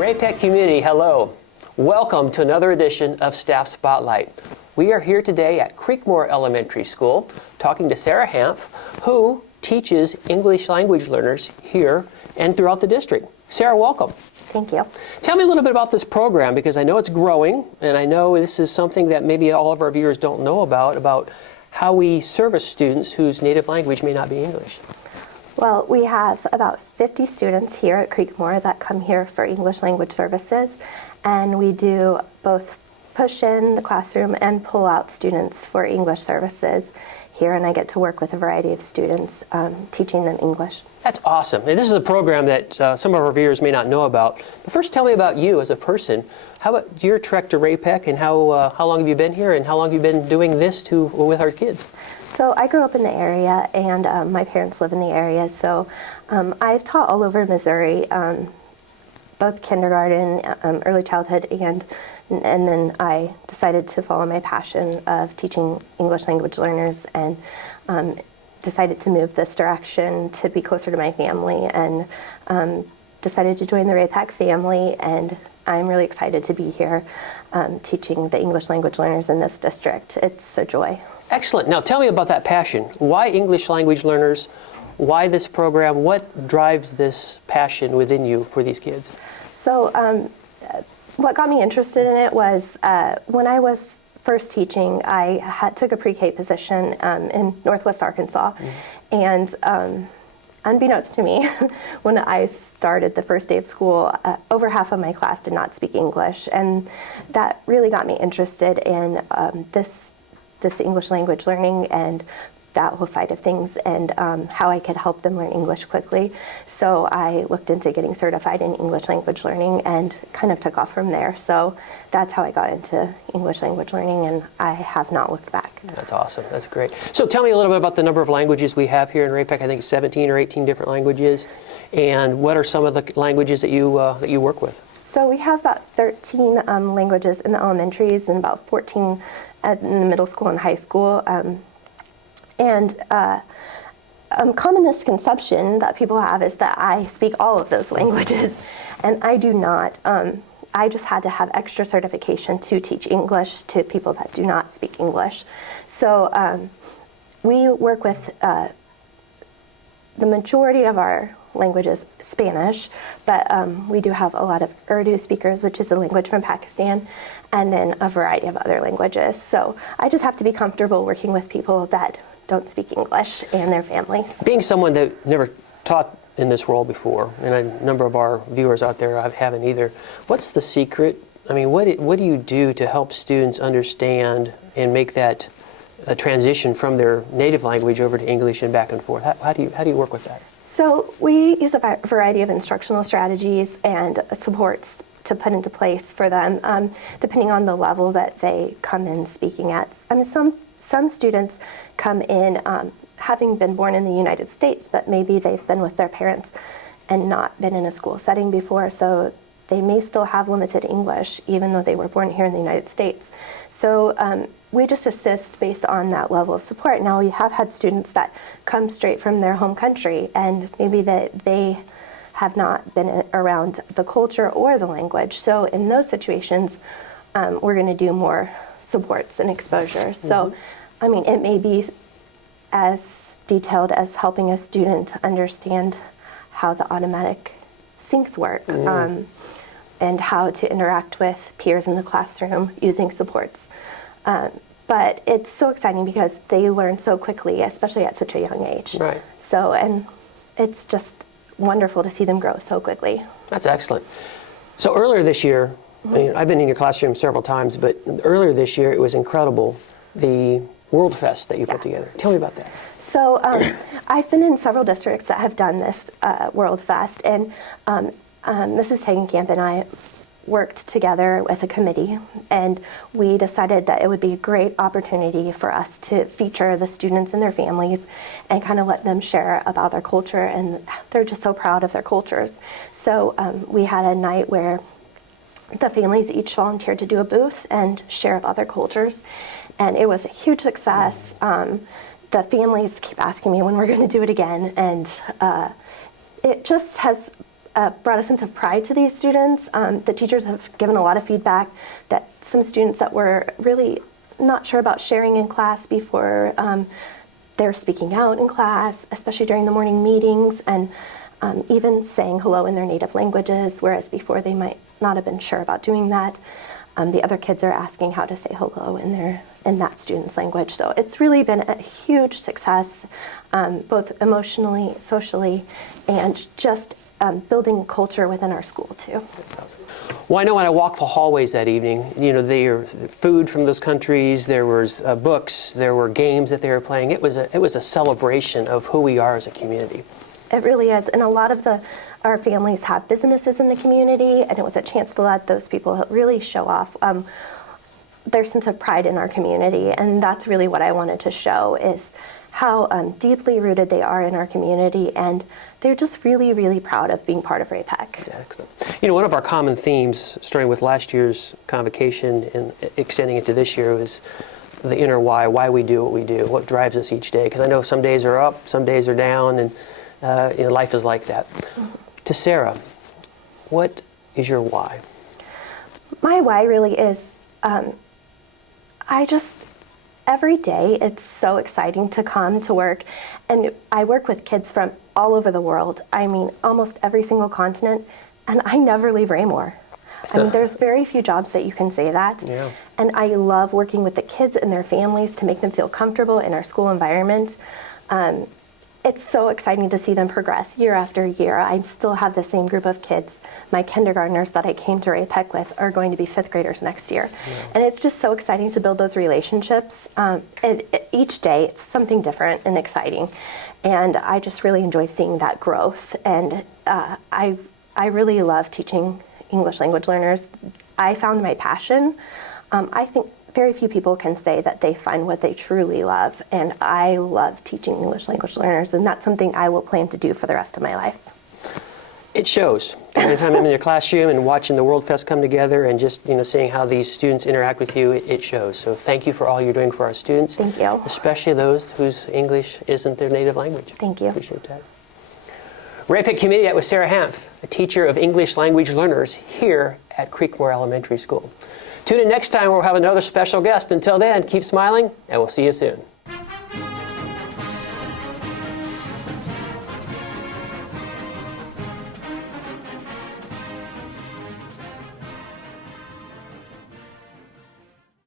Ray-Pec community, hello. Welcome to another edition of Staff Spotlight. We are here today at Creekmore Elementary School talking to Sarah Hanf, who teaches English language learners here and throughout the district. Sarah, welcome. Thank you. Tell me a little bit about this program, because I know it's growing, and I know this is something that maybe all of our viewers don't know about how we service students whose native language may not be English. Well, we have about 50 students here at Creekmore that come here for English language services, and we do both push in the classroom and pull out students for English services here, and I get to work with a variety of students teaching them English. That's awesome. And this is a program that some of our viewers may not know about. But first, tell me about you as a person. How about your trek to Ray-Pec, and how long have you been here, and how long have you been doing this with our kids? So I grew up in the area, and my parents live in the area, so I've taught all over Missouri, both kindergarten, early childhood, and then I decided to follow my passion of teaching English language learners, and decided to move this direction to be closer to my family, and decided to join the Ray-Pec family, and I'm really excited to be here teaching the English language learners in this district. It's a joy. Excellent. Now tell me about that passion. Why English language learners? Why this program? What drives this passion within you for these kids? So what got me interested in it was when I was first teaching, I took a pre-K position in Northwest Arkansas. And unbeknownst to me, when I started the first day of school, over half of my class did not speak English. And that really got me interested in this English language learning and that whole side of things, and how I could help them learn English quickly. So I looked into getting certified in English language learning and kind of took off from there. So that's how I got into English language learning, and I have not looked back. That's awesome. That's great. So tell me a little bit about the number of languages we have here in Ray-Pec. I think 17 or 18 different languages. And what are some of the languages that you work with? So we have about 13 languages in the elementaries and about 14 in the middle school and high school. Common misconception that people have is that I speak all of those languages, and I do not. I just had to have extra certification to teach English to people that do not speak English. So we work with the majority of our languages Spanish, but we do have a lot of Urdu speakers, which is a language from Pakistan, and then a variety of other languages. So I just have to be comfortable working with people that don't speak English and their families. Being someone that never taught in this world before, and a number of our viewers out there haven't either, what's the secret? I mean, what do you do to help students understand and make that transition from their native language over to English and back and forth? How do you work with that? So we use a variety of instructional strategies and supports to put into place for them, depending on the level that they come in speaking at. I mean, some students come in having been born in the United States, but maybe they've been with their parents and not been in a school setting before, so they may still have limited English, even though they were born here in the United States. So we just assist based on that level of support. Now, we have had students that come straight from their home country, and maybe that they have not been around the culture or the language. So in those situations, we're going to do more supports and exposures. So, I mean, it may be as detailed as helping a student understand how the automatic syncs work, and how to interact with peers in the classroom using supports. But it's so exciting because they learn so quickly, especially at such a young age. Right. So, and it's just wonderful to see them grow so quickly. That's excellent. So earlier this year, I mean, I've been in your classroom several times, but earlier this year it was incredible, the World Fest that you put together. Tell me about that. So I've been in several districts that have done this World Fest, and Mrs. Hagenkamp and I worked together with a committee, and we decided that it would be a great opportunity for us to feature the students and their families and kind of let them share about their culture, and they're just so proud of their cultures. So we had a night where the families each volunteered to do a booth and share about their cultures, and it was a huge success. The families keep asking me when we're going to do it again, and it just has brought a sense of pride to these students. The teachers have given a lot of feedback that some students that were really not sure about sharing in class before they're speaking out in class, especially during the morning meetings, and even saying hello in their native languages, whereas before they might not have been sure about doing that. The other kids are asking how to say hello in that student's language. So it's really been a huge success, both emotionally, socially, and just building culture within our school too. Well, I know when I walked the hallways that evening, there was food from those countries, there was books, there were games that they were playing. It was a celebration of who we are as a community. It really is, and a lot of our families have businesses in the community, and it was a chance to let those people really show off their sense of pride in our community, and that's really what I wanted to show, is how deeply rooted they are in our community, and they're just really, really proud of being part of Ray-Pec. Yeah, excellent. One of our common themes, starting with last year's convocation and extending it to this year, was the inner why we do what we do, what drives us each day. Because I know some days are up, some days are down, and life is like that. Mm-hmm. To Sarah, what is your why? My why really is, every day it's so exciting to come to work, and I work with kids from all over the world. I mean, almost every single continent, and I never leave Raymore. I mean, there's very few jobs that you can say that. Yeah. And I love working with the kids and their families to make them feel comfortable in our school environment. It's so exciting to see them progress year after year. I still have the same group of kids. My kindergartners that I came to Ray-Pec with are going to be fifth graders next year. Yeah. And it's just so exciting to build those relationships. Each day it's something different and exciting. And I just really enjoy seeing that growth. And I really love teaching English language learners. I found my passion. I think very few people can say that they find what they truly love, and I love teaching English language learners, and that's something I will plan to do for the rest of my life. It shows. Every time I'm in your classroom and watching the World Fest come together and just seeing how these students interact with you, it shows. So thank you for all you're doing for our students. Thank you. Especially those whose English isn't their native language. Thank you. Appreciate that. Ray-Pec Committee, that was Sarah Hanf, a teacher of English language learners here at Creekmore Elementary School. Tune in next time where we'll have another special guest. Until then, keep smiling, and we'll see you soon.